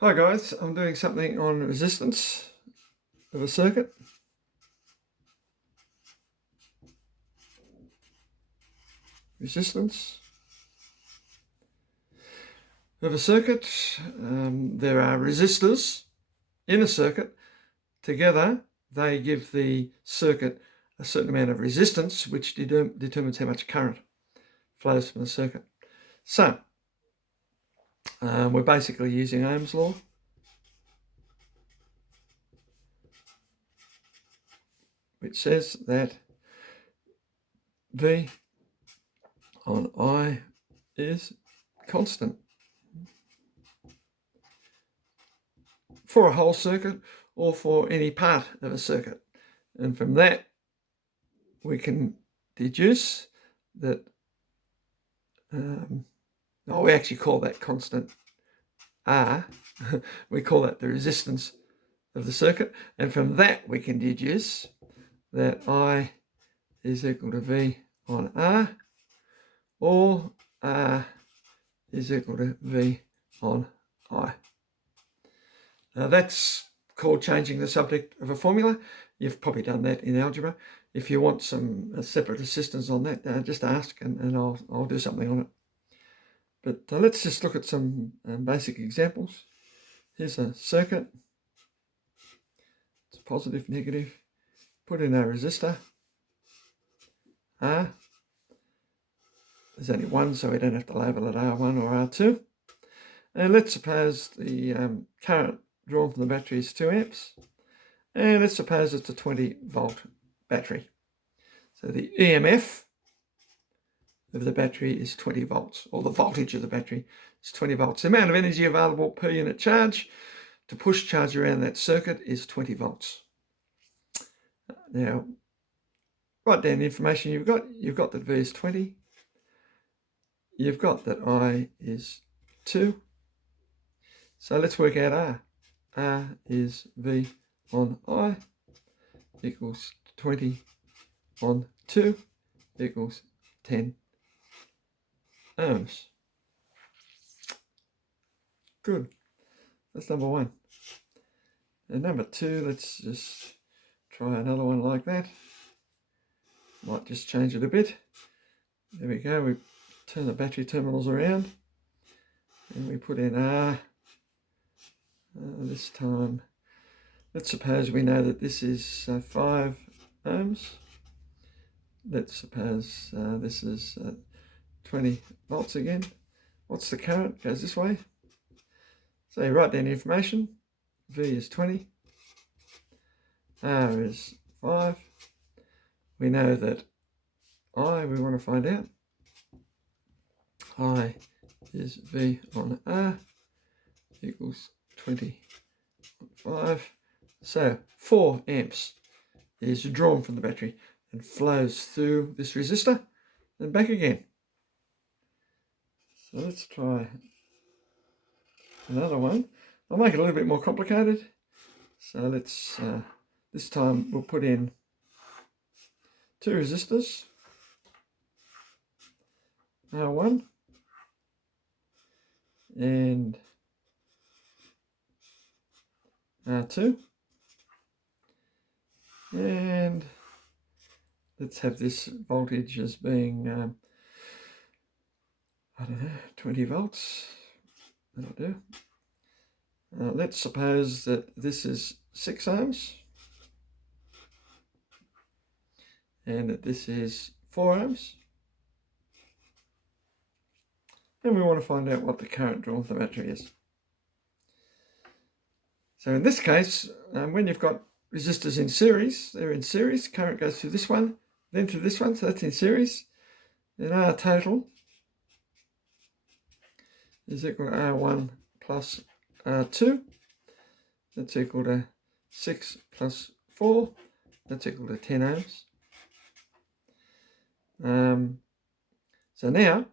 Hi guys, I'm doing something on resistance of a circuit. Resistance of a circuit. There are resistors in a circuit. Together, they give the circuit a certain amount of resistance, which determines how much current flows from the circuit. So, we're basically using Ohm's law. Which says that V on I is constant for a whole circuit or for any part of a circuit. And from that, we can deduce that, we actually call that constant R. We call that the resistance of the circuit. And from that, we can deduce that I is equal to V on R, or R is equal to V on I. Now that's called changing the subject of a formula. You've probably done that in algebra. If you want some separate assistance on that, just ask and I'll do something on it. But let's just look at some basic examples. Here's a circuit. It's positive, negative. Put in our resistor, R. There's only one, so we don't have to label it R1 or R2. And let's suppose the current drawn from the battery is 2 amps. And let's suppose it's a 20 volt battery. So the EMF of the battery is 20 volts, or the voltage of the battery is 20 volts. The amount of energy available per unit charge to push charge around that circuit is 20 volts. Now, write down the information you've got. You've got that V is 20. You've got that I is 2. So let's work out R. R is V on I equals 20 on 2 equals 10 ohms. Good. That's number one. And number two, let's just try another one like that. Might just change it a bit. There we go. We turn the battery terminals around and we put in R. This time, let's suppose we know that this is 5 ohms. Let's suppose this is 20 volts again. What's the current? Goes this way. So you write down the information. V is 20. R is 5. We know that I, we want to find out. I is V on R equals 20 on 5. So 4 amps is drawn from the battery and flows through this resistor and back again. So let's try another one. I'll make it a little bit more complicated. So let's, this time we'll put in 2 resistors, R1 and R2. And let's have this voltage as being, I don't know, 20 volts. That'll do. Let's suppose that this is 6 ohms and that this is 4 ohms. And we want to find out what the current drawn from the battery is. So in this case, when you've got resistors in series, they're in series, current goes through this one, then through this one, so that's in series. Then R total is equal to R1 plus R2. That's equal to 6 plus 4. That's equal to 10 ohms. So now,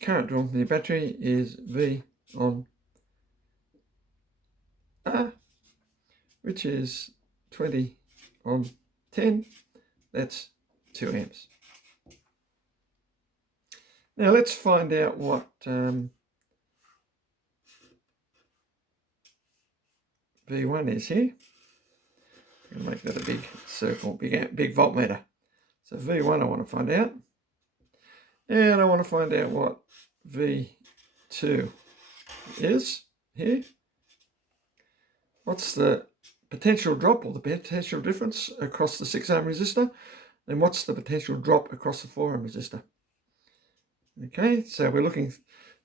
current drawn from the battery is V on R, which is 20 on 10. That's 2 amps. Now let's find out what V1 is here. I'm going to make that a big circle, big voltmeter. So V1 I want to find out. And I want to find out what V2 is here. What's the potential drop or the potential difference across the 6 ohm resistor? And what's the potential drop across the 4 ohm resistor? Okay, so we're looking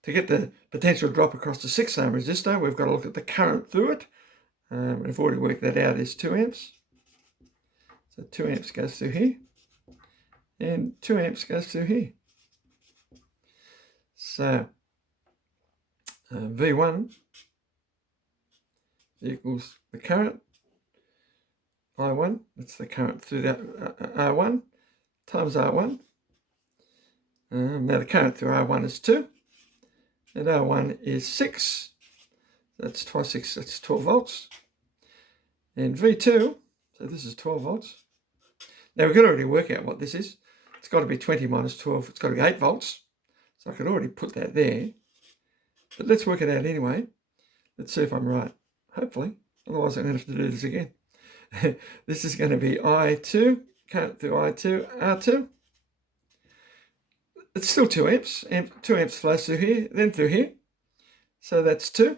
to get the potential drop across the 6 ohm resistor. We've got to look at the current through it. We've already worked that out as 2 amps. So 2 amps goes through here. And 2 amps goes through here. So V1 equals the current I1, that's the current through that R1, times R1. Now the current through R1 is 2, and R1 is 6. That's twice 6, that's 12 volts. And V2, so this is 12 volts. Now we can already work out what this is. It's got to be 20 minus 12, it's got to be 8 volts. So I could already put that there. But let's work it out anyway. Let's see if I'm right. Hopefully. Otherwise I'm going to have to do this again. This is going to be I2, current through I2, R2. It's still 2 amps. 2 amps flows through here, then through here. So that's 2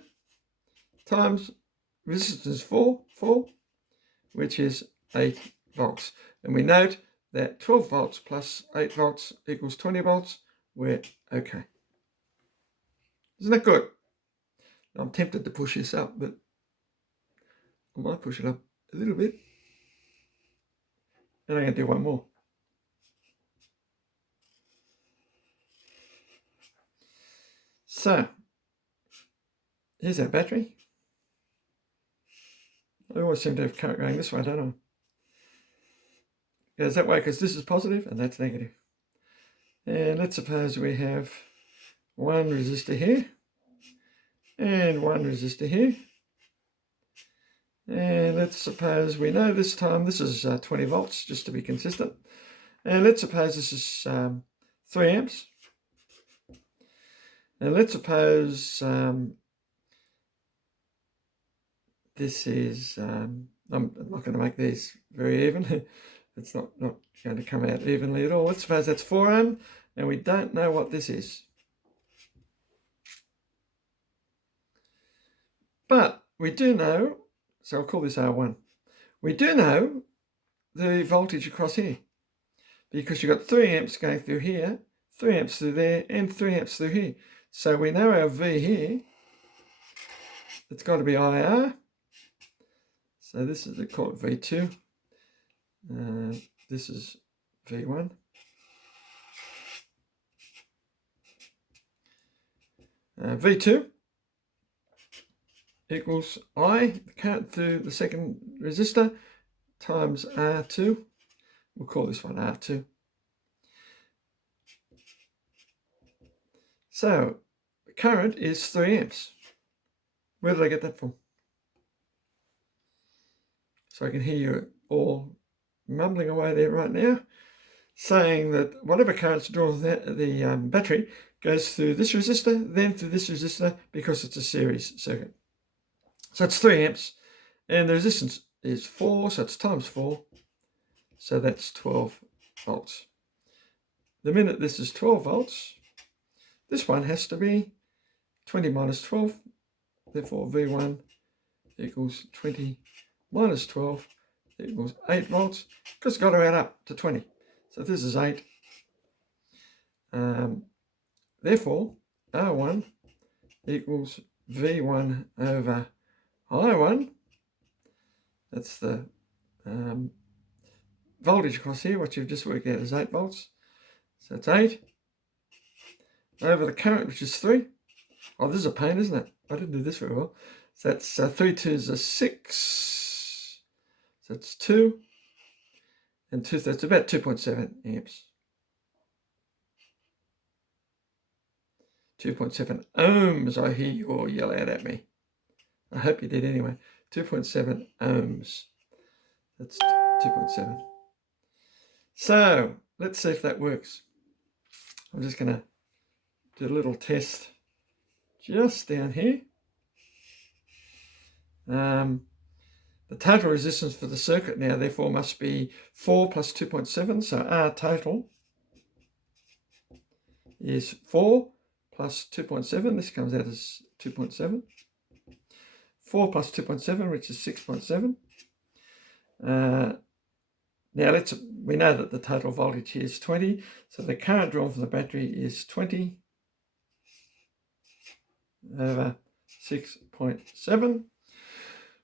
times resistance 4, which is 8 volts. And we note that 12 volts plus 8 volts equals 20 volts. We're okay. Isn't that good? I'm tempted to push this up, but I might push it up a little bit. And I'm going to do one more. So, here's our battery. I always seem to have current going this way, don't I? It goes that way because this is positive and that's negative. And let's suppose we have one resistor here and one resistor here. And let's suppose we know this time this is 20 volts, just to be consistent. And let's suppose this is 3 amps. And let's suppose this is, I'm not going to make these very even. It's not going to come out evenly at all. Let's suppose that's 4 ohm, and we don't know what this is. But we do know, so I'll call this R1. We do know the voltage across here, because you've got 3 amps going through here, 3 amps through there, and 3 amps through here. So we know our V here, it's got to be IR. So this is, they call it V2. This is V1. V2 equals I, the current through the second resistor, times R2. We'll call this one R2. So the current is 3 amps. Where did I get that from? So I can hear you all mumbling away there right now, saying that whatever current's drawn the battery goes through this resistor, then through this resistor, because it's a series circuit. So it's 3 amps, and the resistance is 4, so it's times 4, so that's 12 volts. The minute this is 12 volts, this one has to be 20 minus 12, therefore V1 equals 20 minus 12 equals 8 volts, because it's got to add up to 20. So this is 8. Therefore, R1 equals V1 over I1. That's the voltage across here, what you've just worked out is 8 volts. So it's 8 over the current, which is 3. Oh, this is a pain, isn't it? I didn't do this very well. So that's 3 2s are 6. So it's 2. And 2, that's about 2.7 amps. 2.7 ohms, I hear you all yell out at me. I hope you did anyway. 2.7 ohms. That's 2.7. So let's see if that works. I'm just going to do a little test just down here. The total resistance for the circuit now therefore must be 4 plus 2.7. So R total is 4 plus 2.7. This comes out as 2.7. 4 plus 2.7, which is 6.7. Now we know that the total voltage here is 20. So the current drawn from the battery is 20 over 6.7,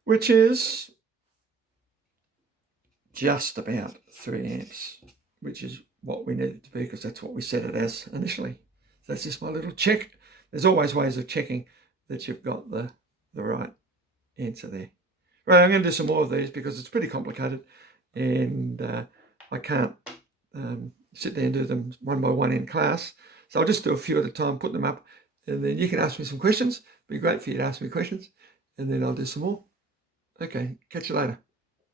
which is just about 3 amps, which is what we need it to be because that's what we set it as initially. So that's just my little check. There's always ways of checking that you've got the right answer there. Right, I'm going to do some more of these because it's pretty complicated and I can't sit there and do them one by one in class. So I'll just do a few at a time, put them up, and then you can ask me some questions. It'd be great for you to ask me questions, and then I'll do some more. Okay, catch you later.